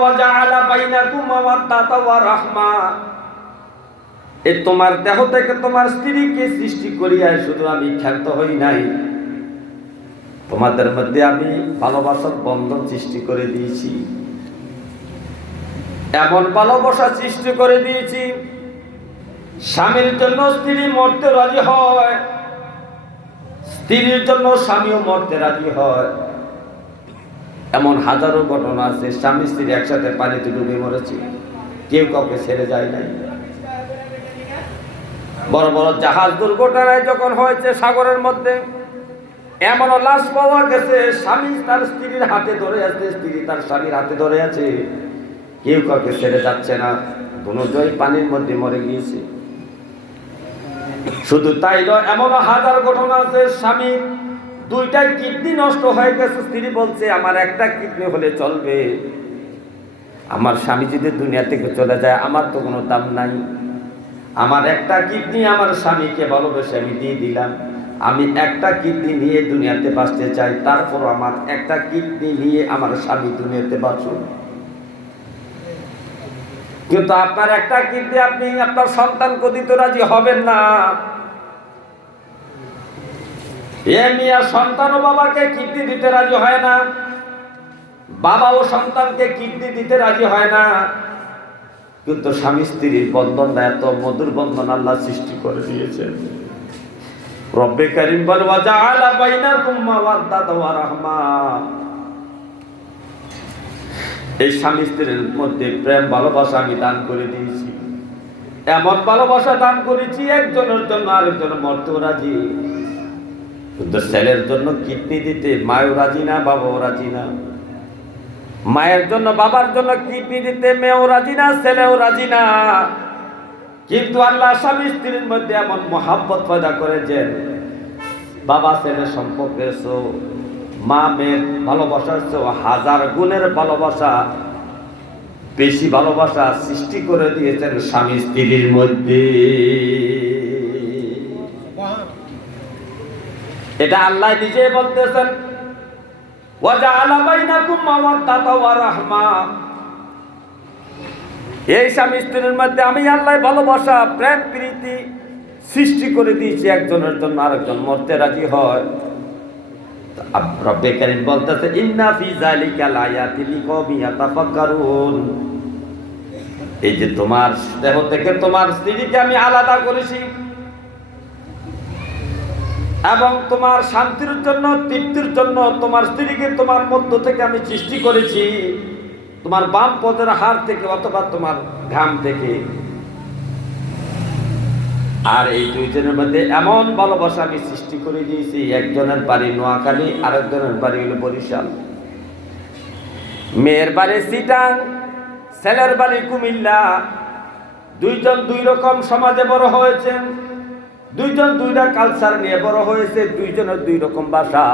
ওয়াজাআলা বাইনাকুম মাওয়াদ্দাতা ওয়া রাহমা। এ তোমার দেহ থেকে তোমার স্ত্রীকে সৃষ্টি করিয়া শুধু আমি ক্ষান্ত হই নাই, তোমাদের মধ্যে আমি ভালোবাসার বন্ধন সৃষ্টি করে দিয়েছি। এমন ভালোবাসা সৃষ্টি করে দিয়েছি, স্বামীর জন্য স্ত্রী মরতে রাজি হয়, স্ত্রীর জন্য স্বামীও মরতে রাজি হয়। এমন হাজারো ঘটনা আছে, স্বামী স্ত্রী একসাথে পানিতে ডুবে মরেছে, কেউ কাউকে ছেড়ে যায় নাই। বড় বড় জাহাজ দুর্ঘটনায় যখন হয়েছে সাগরের মধ্যে, এমন লাশ পাওয়া গেছে স্বামী তার স্ত্রীর হাতে ধরে আছে, স্ত্রী তার স্বামীর হাতে ধরে আছে, কেউ কাউকে ছেড়ে যাচ্ছে না, দুজনেই পানির মধ্যে মরে গিয়েছে। শুধু তাই নয়, এমন হাজার ঘটনা আছে স্বামী দুইটা কিডনি নষ্ট হয়ে গেছে, স্ত্রী বলছে আমার একটা কিডনি হলে চলবে, আমার স্বামী যদি দুনিয়া থেকে চলে যায় আমার তো কোনো দাম নাই, আমার একটা কিডনি আমার স্বামীকে ভালোবেসে আমি দিয়ে দিলাম, আমি একটা কিডনি নিয়ে দুনিয়াতে বাঁচতে চাই, তারপর আমার একটা কিডনি নিয়ে আমার স্বামী দুনিয়াতে বাঁচুন। কিন্তু আপনার একটা কিডনি আপনি আপনার সন্তানকে দিতে রাজি হবেন না। এ মিয়া সন্তানও বাবাকে কিডনি দিতে রাজি হয় না, বাবাও সন্তানকে কিডনি দিতে রাজি হয় না। কিন্তু স্বামী স্ত্রীর বন্ধনটা এত মধুর বন্ধন আল্লাহ সৃষ্টি করে দিয়েছেন। রব্বে কারীম বলে ওয়াজাআলা বাইনাকুম মাওয়াদ্দাতা ওয়া রাহমা। এই স্বামী স্ত্রীর মধ্যে প্রেম ভালোবাসা আমি দান করে দিয়েছি, এমন ভালোবাসা দান করেছি একজনের জন্য আরেকজন মরতেও রাজি। কিন্তু ছেলের জন্য কিডনি দিতে মায়ও রাজি না, বাবাও রাজি না। মায়ের জন্য বাবার জন্য কিডনি দিতে মেয়েও রাজি না, ছেলেও রাজি না। কিন্তু আল্লাহ স্বামী স্ত্রীর মধ্যে এমন মহাব্বত পয়দা করেছেন, বাবা ছেলের সম্পর্কে মা মেয়ের ভালোবাসার চেয়ে হাজার গুণের ভালোবাসা, বেশি ভালোবাসা সৃষ্টি করে দিয়েছেন স্বামী স্ত্রীর মধ্যে। এটা আল্লাহ নিজে বলতেছেন ওয়াজাআলা বাইনাকুম মাওয়াদ্দাতা ওয়া রাহমা। এই স্বামী স্ত্রীর মধ্যে আমি আল্লাহ ভালোবাসা প্রেম প্রীতি সৃষ্টি করে দিয়েছি, একজনের জন্য আরেকজন মরতে রাজি হয়। রব্বে কারীম বলতেছে ইন্না ফি যালিকা লায়াতিন লিকাওমিন ইয়াতাফাক্কারুন। এই যে তোমার দেহ থেকে তোমার স্ত্রীকে আমি আলাদা করেছি এবং তোমার শান্তির জন্য তৃপ্তির জন্য তোমার স্ত্রীকে তোমার মধ্য থেকে আমি সৃষ্টি করেছি, তোমার বাম পদের হাড় থেকে অথবা তোমার ঘাম থেকে। আর এই দুইজনের মধ্যে এমন ভালোবাসা আমি সৃষ্টি করে দিয়েছি, একজনের বাড়ি নোয়াখালী, আরেকজনের বাড়ি হলো বরিশাল। মেয়ের বাড়ি চিটাং, ছেলের বাড়ি কুমিল্লা। দুইজন দুই রকম সমাজে বড় হয়েছেন, দুইজন দুইটা কালচার নিয়ে বড় হয়েছে, দুইজনের দুই রকম ভাষা।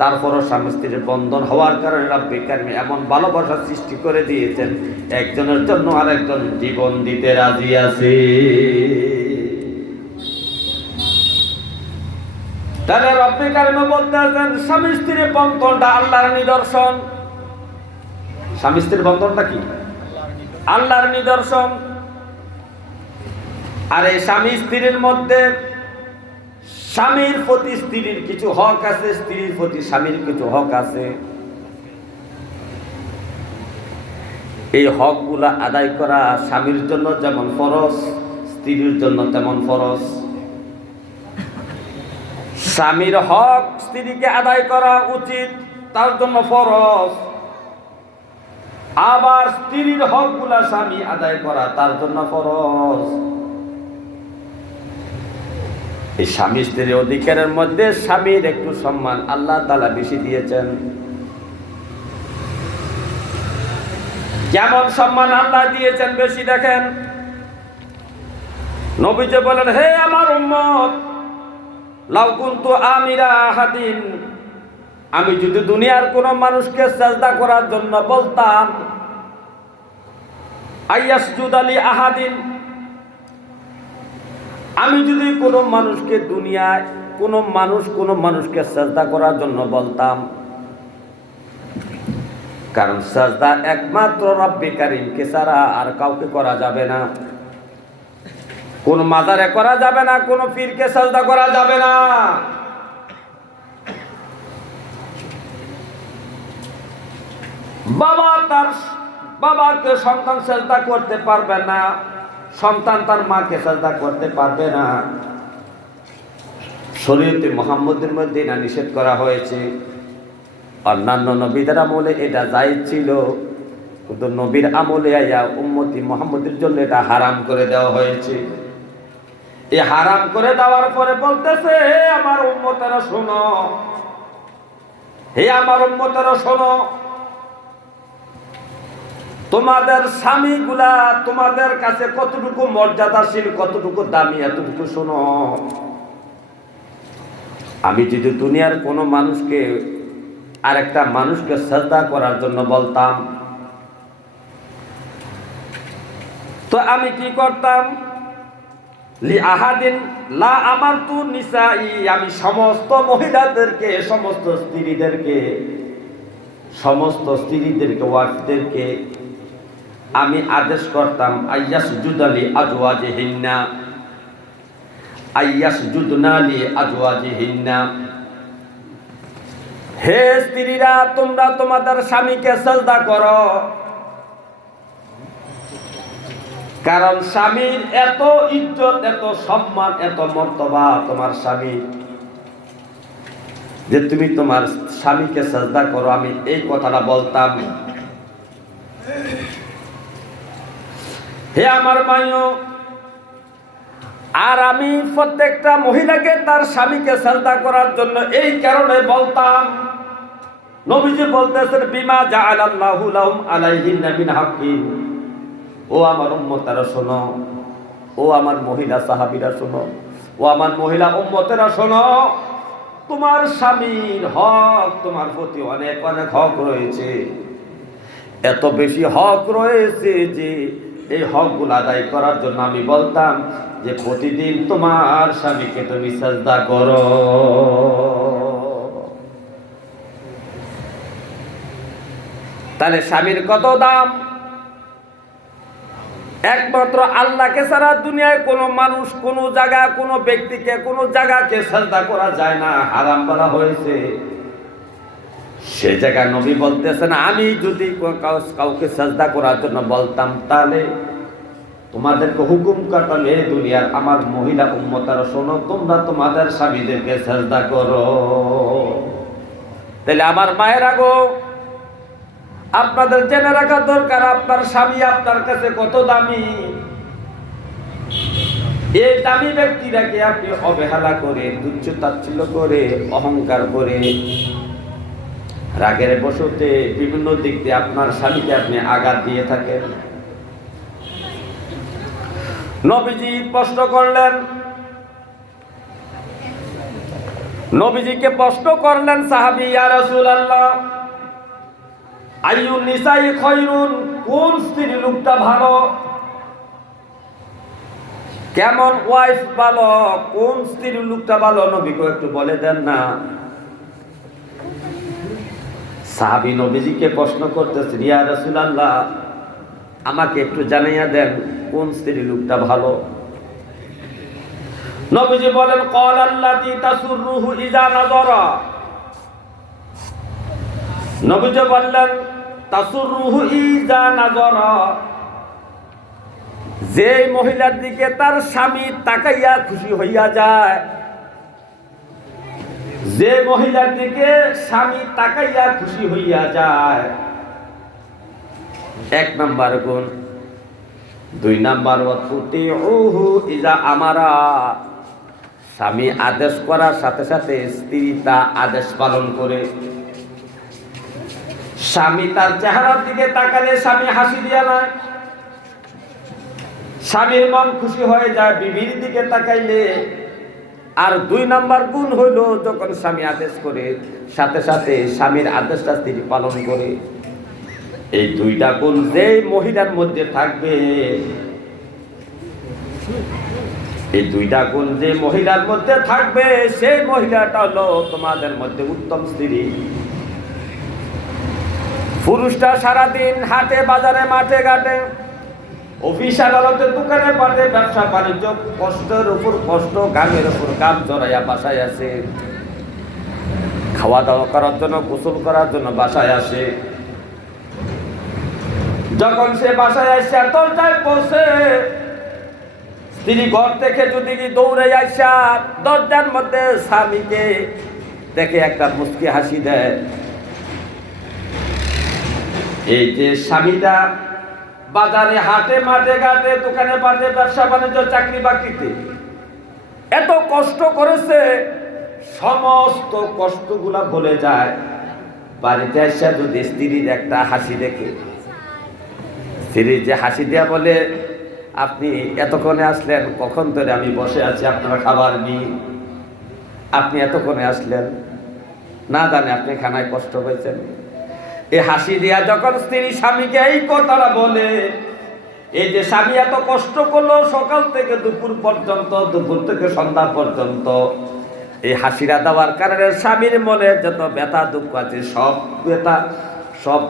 তারপরও স্বামী স্ত্রীর বন্ধন হওয়ার কারণে রব্বে কারীম এমন ভালোবাসা সৃষ্টি করে দিয়েছেন, একজনের জন্য আরেকজন জীবন দিতে রাজি আছে। তাহলে রব্বে কারীম বলতে আছেন স্বামী স্ত্রীর বন্ধনটা আল্লাহর নিদর্শন। স্বামী স্ত্রীর বন্ধনটা কি? আল্লাহর নিদর্শন। আর এই স্বামী স্ত্রীর মধ্যে স্বামীর প্রতি স্ত্রীর কিছু হক আছে, স্ত্রীর প্রতি স্বামীর কিছু হক আছে। এই হকগুলা আদায় করা স্বামীর জন্য যেমন ফরজ, স্ত্রীর জন্য তেমন ফরজ। স্বামীর হক স্ত্রীকে আদায় করা উচিত, তার জন্য ফরজ। আবার স্ত্রীর হকগুলা স্বামী আদায় করা তার জন্য ফরজ। এই স্বামী স্ত্রীর অধিকারের মধ্যে স্বামীর একটু সম্মান আল্লাহ তাআলা বেশি দিয়েছেন। যেমন সম্মান আল্লাহ দিয়েছেন বেশি, দেখেন নবীজি বলেন হে আমার উম্মত লাউ কুনতু আমিরা আহাদিন, আমি যদি দুনিয়ার কোন মানুষকে সিজদা করার জন্য বলতাম, আইয়াসজুদা লি আহাদিন, আমি যদি কোনো মানুষকে দুনিয়ায় কোনো মানুষকে সিজদা করার জন্য বলতাম, কারণ সাজদা একমাত্র রব্বে কারীমকে ছাড়া আর কাউকে করা যাবে না। কোন মাজারে করা যাবে না, কোন পীরকে সাজদা করা যাবে না। বাবাকে সন্তান সাজদা করতে পারবে না, সন্তান তার মাকে সাজদা করতে পারবে না। শরীয়তে মুহাম্মদের মধ্যে এটা নিষেধ করা হয়েছে। অন্যান্য নবীদের আমলে এটা জায়েজ ছিল, কিন্তু নবীর আমলে আয়া উম্মতি মুহাম্মদের জন্য এটা হারাম করে দেওয়া হয়েছে। এই হারাম করে দেওয়ার পরে বলতেছে, হে আমার উম্মতেরা শোনো, হে আমার উম্মতেরা শোনো, তোমাদের স্বামীগুলা তোমাদের কাছে কতটুকু মর্যাদাশীল, কতটুকু দামি, এতটুকু শোনো। আমি যদি দুনিয়ার কোনো মানুষকে আরেকটা মানুষকে সাজদা করার জন্য বলতাম, তো আমি কি করতাম? লি আহাদিন লা আমারতু নিসাই, আমি সমস্ত মহিলাদেরকে, সমস্ত স্ত্রীদেরকে ওয়াইফদেরকে আমি আদেশ করতাম আইয়াসজুদা লি আজওয়াজিহিন্না, আইয়াসজুদনা লি আজওয়াজিহিন্না, হে স্ত্রীরা তোমরা তোমাদের স্বামীকে সাজদা করো। কারণ স্বামীর এত ইজ্জত, এত সম্মান, এত মর্তবা তোমার স্বামী, যে তুমি তোমার স্বামীকে সাজদা করো। আমি এই কথাটা বলতাম। হে আমার ভাইও, আর আমি প্রত্যেকটা মহিলাকে তার স্বামীকে সাজদা করার জন্য এই কারণে বলতাম। নবীজি বলতেছেন, বিমা জাআলাল্লাহু লাহুম আলাইহিন্না মিন হাক্কিন। ও আমার উম্মতেরা শোনো, ও আমার মহিলা সাহাবীরা শোনো, ও আমার মহিলা উম্মতেরা শোনো, তোমার স্বামীর হক তোমার প্রতি অনেক অনেক হক রয়েছে। এত বেশি হক রয়েছে যে এই হকগুলো আদায় করার জন্য আমি বলতাম যে প্রতিদিন তোমার স্বামীকে তুমি সাজদা করো। তাহলে স্বামীর কত দাম? একমাত্র আল্লাহকে ছাড়া দুনিয়ায় কোনো মানুষ, কোনো জায়গা, কোনো ব্যক্তিকে, কোনো জায়গাকে সাজদা করা যায় না, হারাম বলা হয়েছে। সে জায়গায় নবী বলতেছেন, আমি যদি কাউকে সাজদা করার জন্য বলতাম, তাহলে তোমাদেরকে হুকুম করতাম, এই দুনিয়ার আমার মহিলা উম্মতারা শোনো, তোমরা তোমাদের স্বামীদেরকে সাজদা করো। তাহলে আমার মায়েরা গো, আপনাদের জেনে রাখা দরকার, আপনার স্বামী আপনার কাছে কত দামি। এই দামি ব্যক্তিটাকে আপনি অবহেলা করে, তুচ্ছ তাচ্ছিল্য করে, অহংকার করে, রাগের বশতে বিভিন্ন দিক দিয়ে আপনার স্বামীকে আপনি আঘাত দিয়ে থাকেন। নবীজি প্রশ্ন করলেন, নবীজিকে প্রশ্ন করলেন সাহাবী, ইয়া রাসূলুল্লাহ, আইয়ুন নিসাই খায়রুন, কোন স্ত্রী লোকটা ভালো, কেমন ওয়াইফ ভালো, কোন স্ত্রী লোকটা ভালো, নবীকে একটু বলে দেন না। সাহাবী নবীজিকে প্রশ্ন করতেছেন, ইয়া রাসূলুল্লাহ, আমাকে একটু জানাইয়া দেন কোন স্ত্রী লোকটা ভালো। নবীজি বলেন, ক্বালাল্লাতী তাসুররুহু ইযা নাযারা। নবীজি বললেন, তাসুররুহু ইযা নাযারা, যে মহিলার দিকে তার স্বামী তাকাইয়া খুশি হইয়া যায়, যে মহিলার দিকে স্বামী তাকাইয়া খুশি হইয়া যায়, এক নাম্বার গুণ। দুই নাম্বার, ওয়াতুতিউহু ইযা আমারা, স্বামী আদেশ করার সাথে সাথে স্ত্রী তা আদেশ পালন করে। স্বামী তার চেহারার দিকে তাকালে স্বামী হাসি দিয়া নয়, স্বামীর মন খুশি হয়ে যায় বিবির দিকে তাকাইলে। আর দুই নাম্বার গুণ হইল, যখন স্বামী আদেশ করে সাথে সাথে স্বামীর আদেশটা স্ত্রী পালন করে। এই দুইটা গুণ যে মহিলার মধ্যে থাকবে, এই দুইটা গুণ যে মহিলার মধ্যে থাকবে, সেই মহিলাটা হলো তোমাদের মধ্যে উত্তম স্ত্রী। পুরুষটা সারাদিন হাটে বাজারে মাঠে ঘাটে অফিস আদালতে দোকানে পাটে ব্যবসা বাণিজ্য কষ্টের উপর কষ্ট গামের উপর গাম জড়াইয়া বাসায় আছে, খাওয়া দাওয়া করার জন্য গোসল করার জন্য বাসায় আসে। যখন সে বাসায় আসে দরজায় পৌঁছে স্ত্রী ঘর থেকে যদি দৌড়ে আসা দরজার মধ্যে স্বামীকে দেখে একটা মুচকি হাসি দেয়। এই যে স্বামীটা বাজারে হাটে মাঠে ঘাটে দোকানে পাটে ব্যবসা বাণিজ্য চাকরি বাকরিতে এত কষ্ট করেছে, সমস্ত কষ্টগুলা ভুলে যায় বাড়িতে এসে যদি স্ত্রীর একটা হাসি দেখে। স্ত্রী যে হাসি দেয়া বলে, আপনি এতক্ষণে আসলেন, কখন ধরে আমি বসে আছি আপনার খাবার নিয়ে, আপনি এতক্ষণে আসলেন, না জানে আপনি খানায় কষ্ট হয়েছেন। এই হাসি দিয়া যখন স্ত্রী স্বামীকে এই কথাটা বলে, এই যে স্বামী এত কষ্ট করলো সকাল থেকে দুপুর পর্যন্ত, দুপুর থেকে সন্ধ্যা পর্যন্ত, এই হাসিরা দেওয়ার কারণে স্বামীর মনে যত ব্যথা দুঃখ আছে সব ব্যথা সব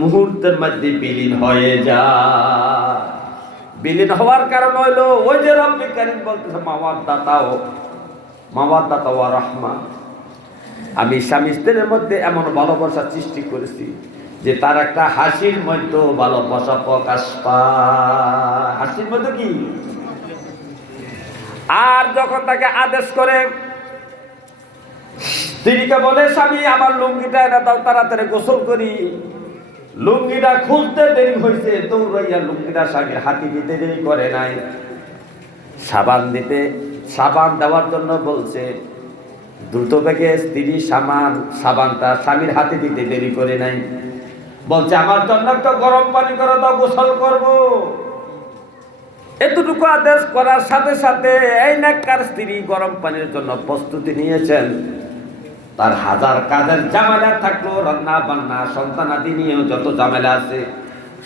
মুহূর্তের মধ্যে বিলীন হয়ে যায়। বিলীন হওয়ার কারণ হইলো ওই যে রব্বুল কারীম বলতেছে মাওয়াদ্দাতা ওয়া রাহমা, আমি স্বামী স্ত্রীর মধ্যে এমন ভালোবাসা সৃষ্টি করেছি যে তার একটা হাসির মধ্যে ভালোবাসা প্রকাশ পায়। হাসির মধ্যে কি? আর যখন তাকে আদেশ করে স্ত্রীকে বলে, স্বামী আমার লুঙ্গিটা এনে দাও, তাড়াতাড়ি গোসল করি, লুঙ্গিটা খুলতে দেরি হয়েছে, দৌড়াইয়া লুঙ্গিটা স্বামীর হাতে দিতে দেরি করে নাই। সাবান দেওয়ার জন্য বলছে, দ্রুত বেগে স্ত্রী সাবানটা স্বামীর হাতে দিতে দেরি করে নাই। বলছে আমার জন্য একটা গরম পানি করে দাও, গোসল করব। এতটুকু আদেশ করার সাথে সাথে এই নেককার স্ত্রী গরম পানির জন্য প্রস্তুতি নিয়েছেন। তার হাজার কাজের ঝামেলা থাকলো, রান্না বান্না সন্তানাদি নিয়েও যত ঝামেলা আছে,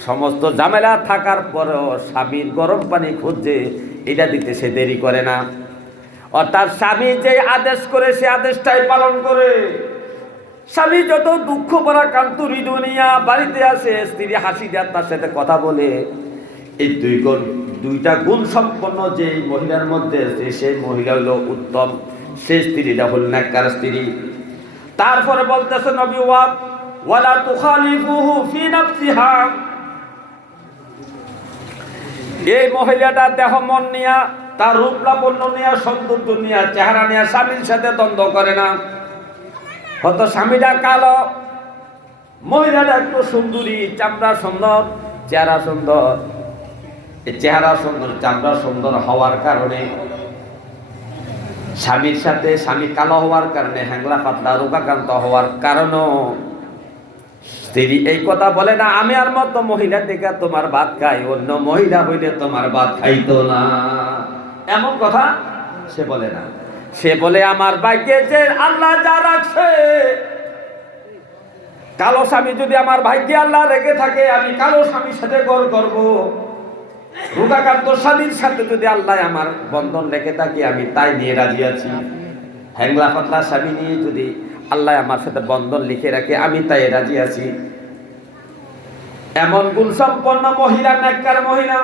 সমস্ত ঝামেলা থাকার পরেও স্বামীর গরম পানি খুঁজছে, এটা দিতে সে দেরি করে না। অর্থাৎ স্বামী যে আদেশ করে সে আদেশটাই পালন করে। স্বামী যত দুঃখ ভরা কান্তরি দুনিয়া বাড়িতে আসে, স্ত্রী হাসি দেয়, তার সাথে কথা বলে, এই দুইটা গুণ সম্পন্ন যে মহিলার মধ্যে আছে সেই মহিলা হলো উত্তম, সেই স্ত্রীটা হল নেককার স্ত্রী। তারপরে বলতেছে নবী ওয়ালা তুখালিফুহু ফি নাফসিহা, এই মহিলাটা দেহ মন নিয়া, তার রূপ লাবণ্য নিয়া, সৌন্দর্য নিয়া, চেহারা নিয়া স্বামীর সাথে দ্বন্দ্ব করে না। হয়তো স্বামীটা কালো, মহিলাটা একটু সুন্দরী, চামড়া সুন্দর, চেহারা সুন্দর। এই চেহারা সুন্দর, চামড়া সুন্দর হওয়ার কারণে স্বামীর সাথে, স্বামী কালো হওয়ার কারণে, হ্যাংলা পাতলা রোগাক্রান্ত হওয়ার কারণেও স্ত্রী এই কথা বলে না, আমি আর মতো মহিলা থেকে তোমার ভাত খাই, অন্য মহিলা হইলে তোমার ভাত খাইতো না, এমন কথা সে বলে না। সে বলে আমার ভাইকে যে আল্লাহ যা রাখছে, কালো স্বামী যদি আমার ভাইকে আল্লাহ রেখে থাকে, আমি কালো স্বামীর সাথে ঘর করবো। রোগাক্রান্ত স্বামীর সাথে যদি আল্লাহ আমার বন্ধন রেখে থাকে, আমি তাই নিয়ে রাজি আছি। হ্যাংলা পাতলা স্বামী নিয়ে যদি আল্লাহ আমার সাথে বন্ধন লিখে রাখে, আমি তাই রাজি আছি। এমন গুণ সম্পন্ন মহিলা, নেককার মহিলা।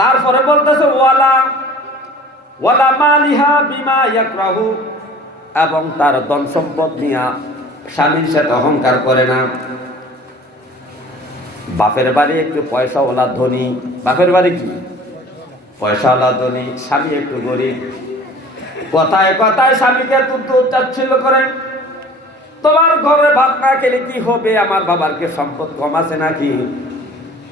তারপরে বলতেছে ওয়ালা মালিহা বিমা ইয়াকরাহু, এবং তার ধন সম্পদ নিয়ে স্বামীর সাথে অহংকার করে না। বাপের বাড়ি একটু পয়সাওয়ালা ধনী, বাপের বাড়ি কি পয়সাওয়ালা ধনী, স্বামী একটু গরিব, কথায় কথায় স্বামীকে তুলতে উচ্চাচ্ছিল্য করেন, তোমার ঘরে ভাত না খেলে কি হবে, আমার বাবার কি সম্পদ কম আছে নাকি,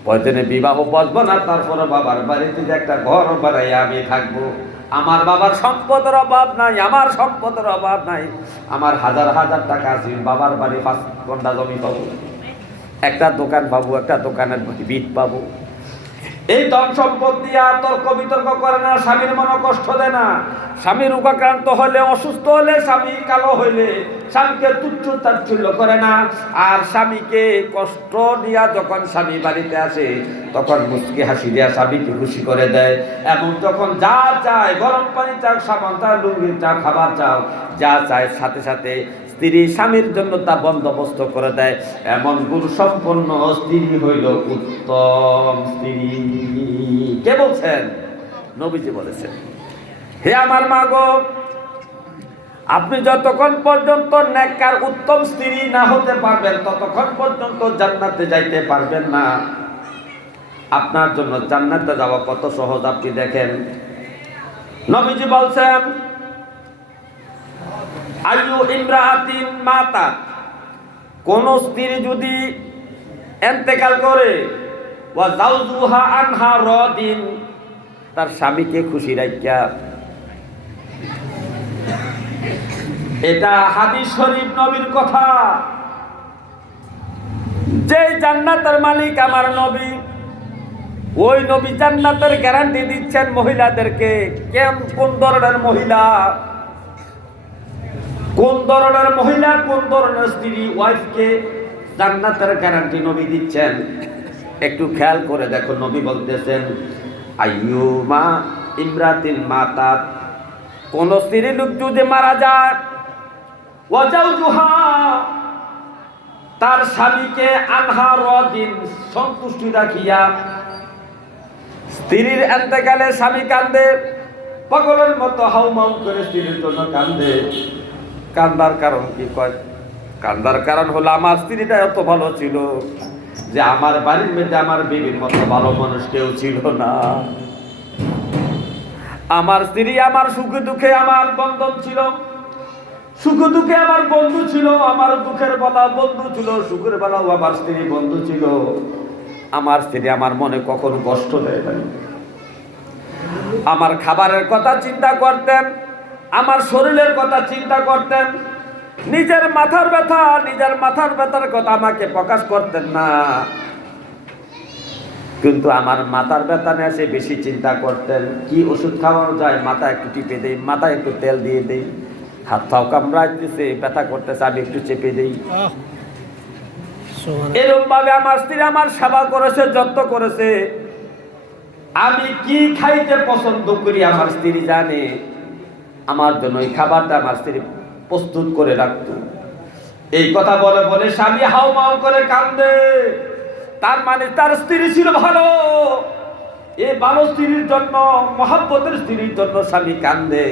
প্রয়োজনে বিবাহ বসবো না, তারপরে বাবার বাড়িতে যে একটা ঘর বানাই আমি থাকবো, আমার বাবার সম্পদের অভাব নাই, আমার সম্পদের অভাব নাই, আমার হাজার হাজার টাকা আছে, বাবার বাড়ি 5 ঘন্টা জমি পাবো, একটা দোকান পাবো, একটা দোকানের বিট পাবো। এই ধন সম্পদ দিয়ে তর্ক বিতর্ক করে না, স্বামীর মনে কষ্ট দেয় না। স্বামী রোগাক্রান্ত হলে, অসুস্থ হলে, স্বামী কালো হইলে স্বামীকে তুচ্ছ তাচ্ছিল্য করে না। আর স্বামীকে কষ্ট দিয়া যখন স্বামী বাড়িতে আসে, তখন মুচকি হাসি দিয়া স্বামীকে খুশি করে দেয়। এবং যখন যা চায়, গরম পানি চাও, সাবান চাও, লুঙ্গি চাও, খাবার চাও, যা চায় সাথে সাথে স্ত্রী স্বামীর জন্য তা বন্দোবস্ত করে দেয়, এমন গুণ সম্পন্ন স্ত্রী হইল উত্তম স্ত্রী। কে বলছেন? নবীজি বলেছেন। হে আমার মা গো, আপনি যতক্ষণ পর্যন্ত নেককার উত্তম স্ত্রী না হতে পারবেন ততক্ষণ পর্যন্ত জান্নাতে যাইতে পারবেন না। আপনার জন্য জান্নাতে যাওয়া কত সহজ আপনি দেখেন। নবীজি বলছেন, আইয়ু ইমরাআতিন মাতাত, কোন স্ত্রী যদি ইন্তেকাল করে, ওয়া যাওজুহা আনহা রাদিন, তার স্বামীকে খুশি রাখিয়া, এটা হাদিস শরীফ নবীর কথা। যে জান্নাতের মালিক আমার নবী, ওই নবী জান্নাতের গ্যারান্টি দিচ্ছেন মহিলাদেরকে। কোন ধরনের মহিলা, কোন ধরনের মহিলা, কোন ধরনের স্ত্রী, ওয়াইফকে জান্নাতের গ্যারান্টি নবী দিচ্ছেন। একটু খেয়াল করে দেখো, নবী বলতেছেন, আইয়ুমা ইমরাতিন মাতাত, কোন স্ত্রী লোক যদি মারা যায়, ওয়া যাওজুহা, তার স্বামীকে আনহা রাদিন, সন্তুষ্টি রাখিয়া। স্ত্রীর ইন্তেকালে স্বামী কান্দে, পাগলের মতো হাউমাউ করে স্ত্রীর জন্য কান্দে। কান্দার কারণ কি? কয়, কান্দার কারণ হলো আমার স্ত্রীটা এত ভালো ছিল যে আমার বাড়ির মধ্যে আমার বিবির মতো ভালো মানুষ কেউ ছিল না। আমার স্ত্রী আমার সুখে দুঃখে আমার বন্ধন ছিল, সুখে দুঃখে আমার বন্ধু ছিল, আমার দুঃখের বেলা বন্ধু ছিল, সুখের বেলাও আমার স্ত্রী বন্ধু ছিল। আমার স্ত্রী আমার মনে কখনো কষ্ট দেয় নাই। আমার খাবারের কথা চিন্তা করতেন, আমার শরীরের কথা চিন্তা করতেন। নিজের মাথার ব্যথার কথা আমাকে প্রকাশ করতেন না, কিন্তু আমার মাথার ব্যথা নিয়ে সে বেশি চিন্তা করতেন। কি ওষুধ খাওয়ানো যায়, মাথা একটু টিপে দেই, মাথায় একটু তেল দিয়ে দেই, হাত পাও কামড়াইতেছে, ব্যথা করতেছে, আমি একটু চেপে দেই। এরকম ভাবে আমার স্ত্রী আমার সেবা করেছে, যত্ন করেছে। আমি কি খাইতে পছন্দ করি আমার স্ত্রী জানে। আমার জন্য এই খাবারটা আমার স্ত্রী প্রস্তুত করে রাখতো। এই কথা বলে বলে স্বামী হাউমাউ করে কান্দে। তার মানে তার স্ত্রী ছিল ভালো। এই ভালো স্ত্রীর জন্য, মহাব্বতের স্ত্রীর জন্য স্বামী কান্দে।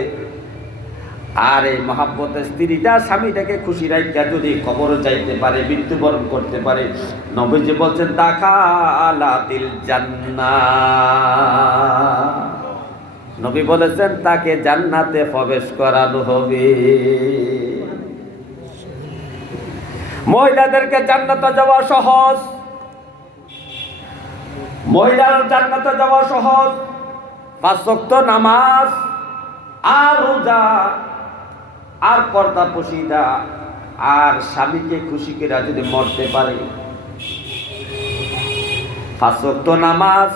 আর এই মহাব্বতের স্ত্রীটা স্বামীটাকে খুশি রাখিয়া যদি কবরে যাইতে পারে, মৃত্যুবরণ করতে পারে, নবীজি বলছেন দাখালাতিল জান্নাহ, নবী বলেছেন তাকে জান্নাতে প্রবেশ করানো হবে। মহিলাদেরকে জান্নাতে যাওয়া সহজ, মহিলার জান্নাতে যাওয়া সহজ। 5 ওয়াক্ত নামাজ আর রোজা আর পর্দা পশিদা আর স্বামীকে খুশি করে যদি মরতে পারে, 5 ওয়াক্ত নামাজ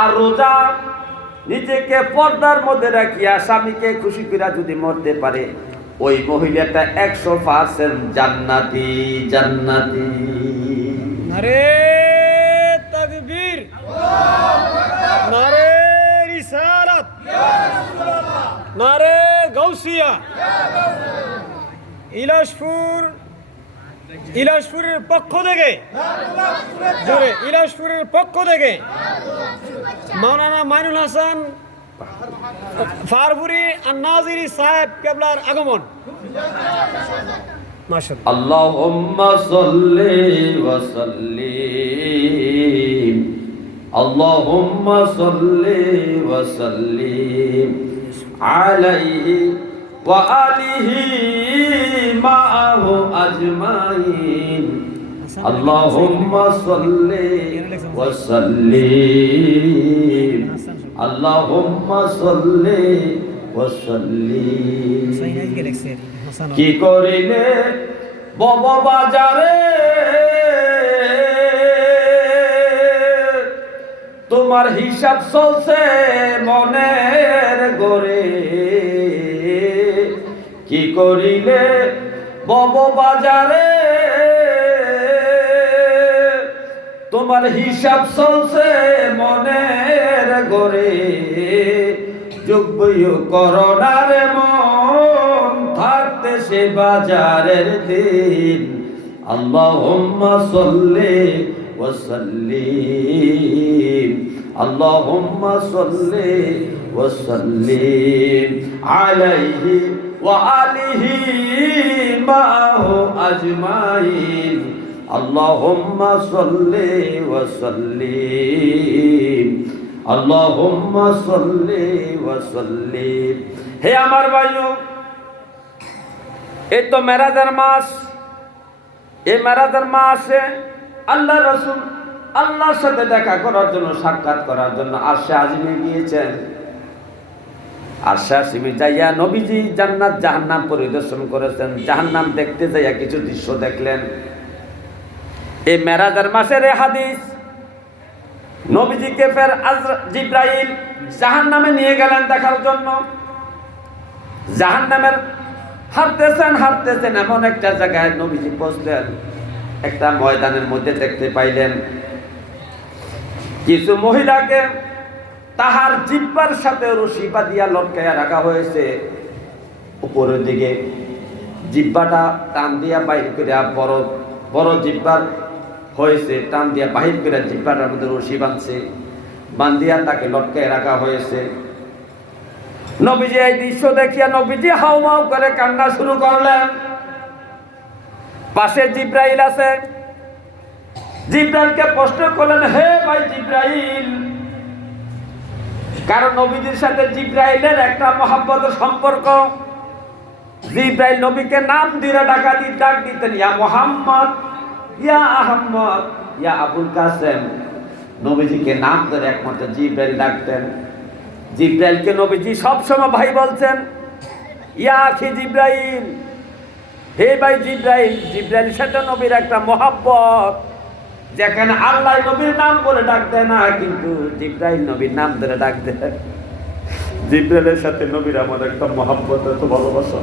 আর রোজা, নিজেকে পর্দার মধ্যে রাখিয়া স্বামীকে খুশি করে যদি মরতে পারে, ওই মহিলাটা 100% জান্নাতি। জান্নাতি। নারে তাকবীর, নারে রিসালাত, নারে গাউসিয়া। ইলাসপুরের পক্ষ থেকে, জোরে ইলাসপুরের পক্ষ থেকে মাওলানা মাইনুল হাসান ফারপুরি আর নাজিরি সাহেব কেবলার আগমন। মাশাআল্লাহ। আল্লাহুম্মা সাল্লি ওয়া সাল্লিম, আল্লাহুম্মা সাল্লি ওয়া সাল্লিম আলাইহি ওয়া আলিহি মাআহু আজমাইন। আল্লাহুম্মা সাল্লি ওয়া সাল্লিম, আল্লাহুম্মা সাল্লি ওয়া সাল্লিম। কি করিলে বব বাজারে তোমার হিসাব চলছে মনের গরে। কি করিলে বব বাজারে তোমার হিসাব চলছে মনের গরে। যোগ্য করোনার মন থাকতে আসে বাজারের দিন আল্লাহুম্মা সাল্লি ওয়া সাল্লিম আল্লাহুম্মা সাল্লি ওয়া সাল্লিম আলাইহি ওয়া আলিহি মাহু আজমাইন আল্লাহুম্মা সাল্লি ওয়া সাল্লিম আল্লাহুম্মা সাল্লি ওয়া সাল্লিম। হে আমার ভাইও, এই তো মেরাজের মাস। এই মেরাজের মাসে আল্লাহ রাসূল আল্লাহর সাথে দেখা করার জন্য, সাক্ষাৎ করার জন্য আরশে আজিমে গিয়েছেন। আরশে আজিমে যাইয়া নবীজি জান্নাত জাহান্নাম পরিদর্শন করেছেন। জাহান্নাম দেখতে যাইয়া কিছু দৃশ্য দেখলেন। এই মেরাজের মাসের এই হাদিস। নবীজিকে ফের জিব্রাইল জাহান্নামে নিয়ে গেলেন দেখার জন্য। জাহান্নামের হাঁটতেছেন এমন একটা জায়গায় নবীজি পৌঁছলেন। একটা ময়দানের মধ্যে দেখতে পাইলেন কিছু মহিলাকে তাহার জিহ্বার সাথে রশি বাঁধিয়া লটকাইয়া রাখা হয়েছে। উপরের দিকে জিহ্বাটা টান দিয়া বাইর করে, বড় বড় জিহ্বার হয়েছে, টান দিয়া বাহির করে জিহ্বাটার মধ্যে রশি বান্ধিয়া তাকে লটকাইয়া রাখা হয়েছে। নবীজি এই দৃশ্য দেখিয়া নবীজি হাউমাউ করে কান্না শুরু করলেন। পাশে জিব্রাইল আছে। জিব্রাইলকে প্রশ্ন করলেন, হে ভাই জিব্রাইল, কারণ নবীজির সাথে জিব্রাইলের একটা মহব্বতের সম্পর্ক। জিব্রাইল নবীকে নাম দিয়ে ডাক দিতেন, ইয়া মুহাম্মদ, ইয়া আহমদ, ইয়া আবুল কাসেম। নবীজিকে নাম ধরে একমাত্র জিব্রাইল ডাকতেন। জিব্রাইলকে নবীজি সবসময় ভাই বলছেন, ইয়া আখি জিব্রাইল, হে ভাই জিব্রাইল। জিব্রাইলের সাথে নবীর একটা মহব্বত, যেখানে আল্লাহ নবীর নাম বলে ডাক দেয় না, কিন্তু জিব্রাইল নবীর নাম ধরে ডাক দেয়। জিব্রাইলের সাথে নবীর আমার একটা মহব্বত, এত ভালোবাসা।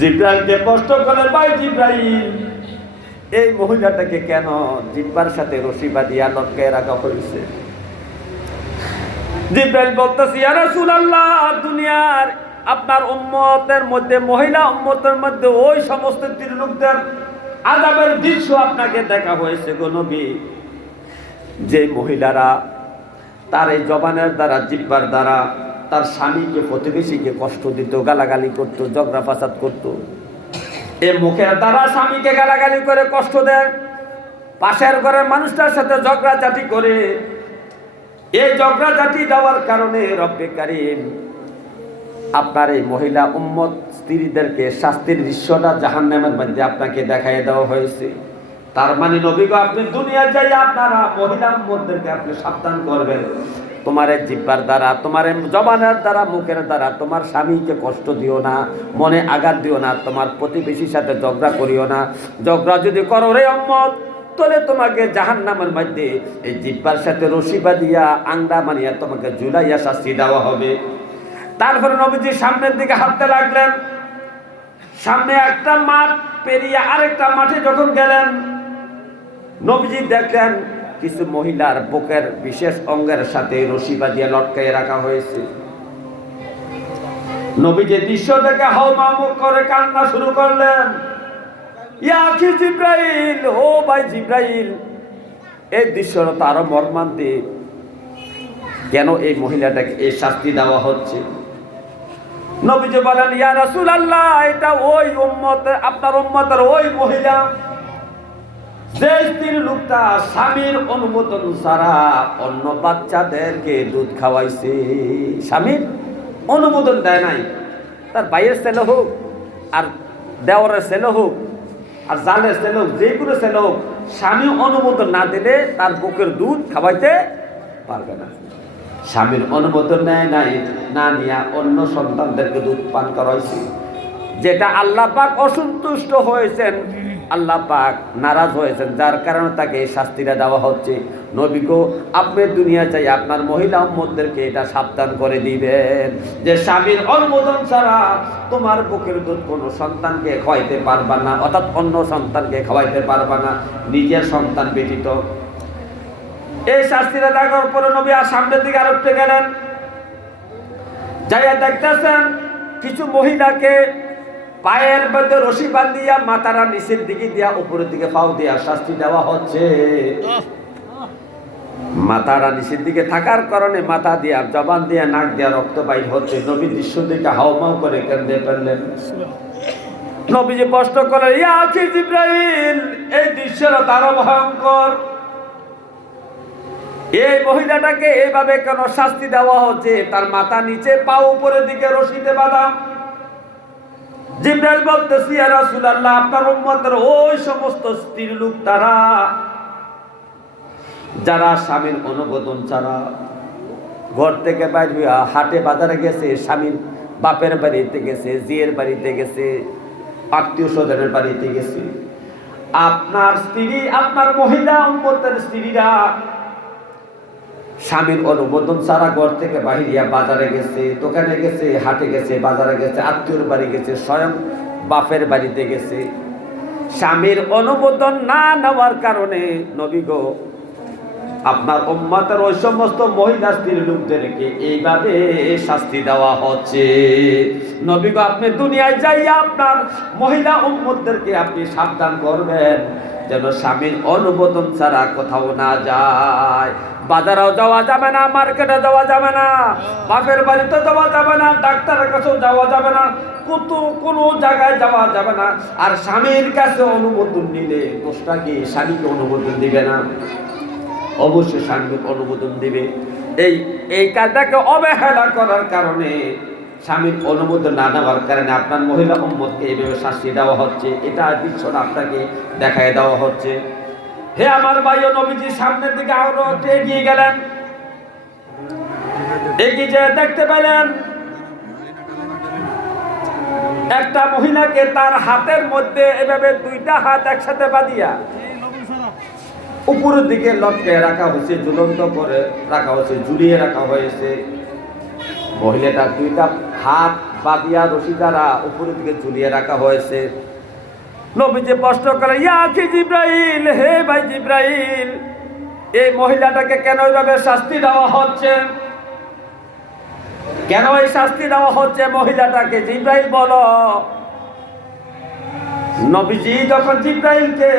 জিব্রাইলকে প্রশ্ন করে, ভাই জিব্রাইল, এই মহিলাটাকে কেন জিহ্বার সাথে রশি বাঁধিয়া লটকায় রাখা হয়েছে? জিব্রাইল বলতেছে, ইয়া রাসূলুল্লাহ, দুনিয়ার আপনার উম্মতের মধ্যে, মহিলা উম্মতের মধ্যে ওই সমস্ত ত্রিলোকদের আযাবের দৃশ্য আপনাকে দেখা হয়েছে গো নবী। যে মহিলারা তার এই জবানের দ্বারা, জিহ্বার দ্বারা তার স্বামীকে, প্রতিবেশীকে কষ্ট দিত, গালাগালি করত, ঝগড়া ফাসাদ করত। এই মুখের দ্বারা স্বামীকে গালাগালি করে কষ্ট দেয়, পাশের ঘরের মানুষটার সাথে ঝগড়াঝাটি করে। এই ঝগড়াঝাটি দেওয়ার কারণে রব্বে কারীম আপনার এই মহিলা উম্মত স্ত্রীদেরকে শাস্তির দৃশ্যটা জাহান্নামের মধ্যে আপনাকে দেখাই দেওয়া হয়েছে। তার মানে নবী গো, আপনি দুনিয়ায় যাই আপনারা মহিলা উম্মতদেরকে আপনি সাবধান করবেন। তোমার এই জিহ্বার দ্বারা, তোমার এই জবানের দ্বারা, মুখের দ্বারা তোমার স্বামীকে কষ্ট দিও না, মনে আঘাত দিও না, তোমার প্রতিবেশীর সাথে ঝগড়া করিও না। ঝগড়া যদি করো রে উম্মত, তাহলে তোমাকে জাহান্নামের মধ্যে এই জিহ্বার সাথে রশি বাঁধিয়া আংড়া মানিয়া তোমাকে ঝুলাইয়া শাস্তি দেওয়া হবে। তারপরে নবীজি সামনের দিকে হাঁটতে লাগলেন। সামনে একটা মাঠ পেরিয়ে আরেকটা মাঠে যখন গেলেন, নবীজি দেখলেন কিছু মহিলার বুকের বিশেষ অঙ্গের সাথে রশি বাঁধিয়া লটকাইয়ে রাখা হয়েছে। নবীজি দৃশ্য দেখে হাউমাউ করে কান্না শুরু করলেন, ইয়া আখি জিব্রাইল, ও ভাই জিব্রাইল, এই দৃশ্যটা তো আরো মর্মান্তিক। কেন এই মহিলাটাকে এই শাস্তি দেওয়া হচ্ছে? নবীজি বলেন, ইয়া রাসূলুল্লাহ, এটা ওই উম্মত, আপনার উম্মতের ওই মহিলা যে স্ত্রীর লোকটা স্বামীর অনুমোদন ছাড়া অন্য বাচ্চাদেরকে দুধ খাওয়াইছে। স্বামীর অনুমোদন দেয় নাই, তার ভাইয়ের ছেলে হোক, আর দেওরের ছেলে হোক, আর জালের ছেলে হোক, যে কোনো ছেলে হোক, স্বামী অনুমোদন না দিলে তার বুকের দুধ খাওয়াইতে পারবে না। স্বামীর অনুমোদন নেয় নাই, না নিয়ে অন্য সন্তানদেরকে দুধ পান করাইছে, যেটা আল্লাহ পাক অসন্তুষ্ট হয়েছেন, আল্লাহ পাক নারাজ হয়েছেন, যার কারণে তাকে এই শাস্তিটা দেওয়া হচ্ছে। নবী গো, আপনি দুনিয়া চাই আপনার মহিলা উম্মতদেরকে এটা সাবধান করে দিবেন যে স্বামীর অনুমোদন ছাড়া তোমার বুকের দুধ কোনো সন্তানকে খাওয়াইতে পারবা না, অর্থাৎ অন্য সন্তানকে খাওয়াইতে পারবা না, নিজের সন্তান ব্যতীত। এই শাস্তিটা দেখার পরে নবী আর সামনের দিকে আরেকটু গেলেন। যাইয়া দেখতেছেন কিছু মহিলাকে পায়ের মধ্যে রশি বান্ধিয়া মাথারা নিচের দিকে দিয়া উপরের দিকে পাও দিয়া শাস্তি দেওয়া হচ্ছে। মাথারা নিচের দিকে থাকার কারণে মাথা দিয়া জবান দিয়া নাক দিয়া রক্ত বাইর হচ্ছে। নবী দৃশ্য দিকে হাওমাও করে কেঁদে ফেললেন। নবীজি কষ্ট করলেন, ইয়া আখি জিবরাইল, এই দৃশ্যের আরো ভয়ঙ্কর। এই মহিলাটাকে এইভাবে কেন শাস্তি দেওয়া হচ্ছে? তার মাথা নিচে পা উপরের দিকে রশিতে বাঁধা। জিবরাইল বলতেছি, ইয়া রাসূলুল্লাহ, আপনার উম্মতের ওই সমস্ত স্ত্রী লোক তারা যারা স্বামীর অনুমোদন ছাড়া ঘর থেকে বাইর হইয়া হাটে বাজারে গেছে, স্বামীর বাপের বাড়িতে গেছে, জিয়ের বাড়িতে গেছে, আত্মীয় স্বজনের বাড়িতে গেছে। আপনার স্ত্রী, আপনার মহিলা উম্মতের স্ত্রীরা স্বামীর অনুমোদন ছাড়া ঘর থেকে বাহিরিয়া বাজারে গেছে, দোকানে গেছে, হাটে গেছে, বাজারে গেছে, আত্মীয়র বাড়ি গেছে, স্বয়ং বাপের বাড়িতে গেছে। স্বামীর অনুমোদন না নেওয়ার কারণে নবী গো, আপনার উম্মতের ওই সমস্ত মহিলা স্ত্রী লোকদেরকে এইভাবে শাস্তি দেওয়া হচ্ছে। নবী গো, আপনি দুনিয়ায় যাইয়া আপনার মহিলা উম্মতদেরকে আপনি সাবধান করবেন যেন স্বামীর অনুমোদন ছাড়া কোথাও না যায়। বাজারেও যাওয়া যাবে না, মার্কেটে যাওয়া যাবে না, বাপের বাড়িতে যাওয়া যাবে না, ডাক্তারের কাছেও যাওয়া যাবে না, কোনো জায়গায় যাওয়া যাবে না। আর স্বামীর কাছে অনুমোদন নিলে দোষটা কি? স্বামীকে অনুমোদন দিবে না, অবশ্যই স্বামীকে অনুমোদন দিবে। এই কাজটাকে অবহেলা করার কারণে, স্বামীর অনুমোদন না নেওয়ার কারণে আপনার মহিলা উম্মতকে এইভাবে শাস্তি দেওয়া হচ্ছে। এটা দৃশ্যটা আপনাকে দেখায় দেওয়া হচ্ছে। হে আমার ভাই, নবীজি সামনের দিকে আরো এগিয়ে গেলেন। এগিয়ে যেয়ে দেখতে পেলেন একটা মহিলাকে তার হাতের মধ্যে এভাবে দুইটা হাত একসাথে বাঁধিয়া উপরের দিকে লটকে রাখা হয়েছে, ঝুলন্ত করে রাখা হয়েছে, ঝুলিয়ে রাখা হয়েছে। মহিলাটা দুইটা হাত বাঁধিয়া রশি দ্বারা উপরের দিকে ঝুলিয়ে রাখা হয়েছে। নবীজি প্রশ্ন করে, ইয়া আখি জিবরাইল, হে ভাই জিবরাইল, এই মহিলাটাকে কেন এইভাবে শাস্তি দেওয়া হচ্ছে? কেন এই শাস্তি দেওয়া হচ্ছে মহিলাটাকে? জিবরাইল বলো। নবীজি যখন জিবরাইলকে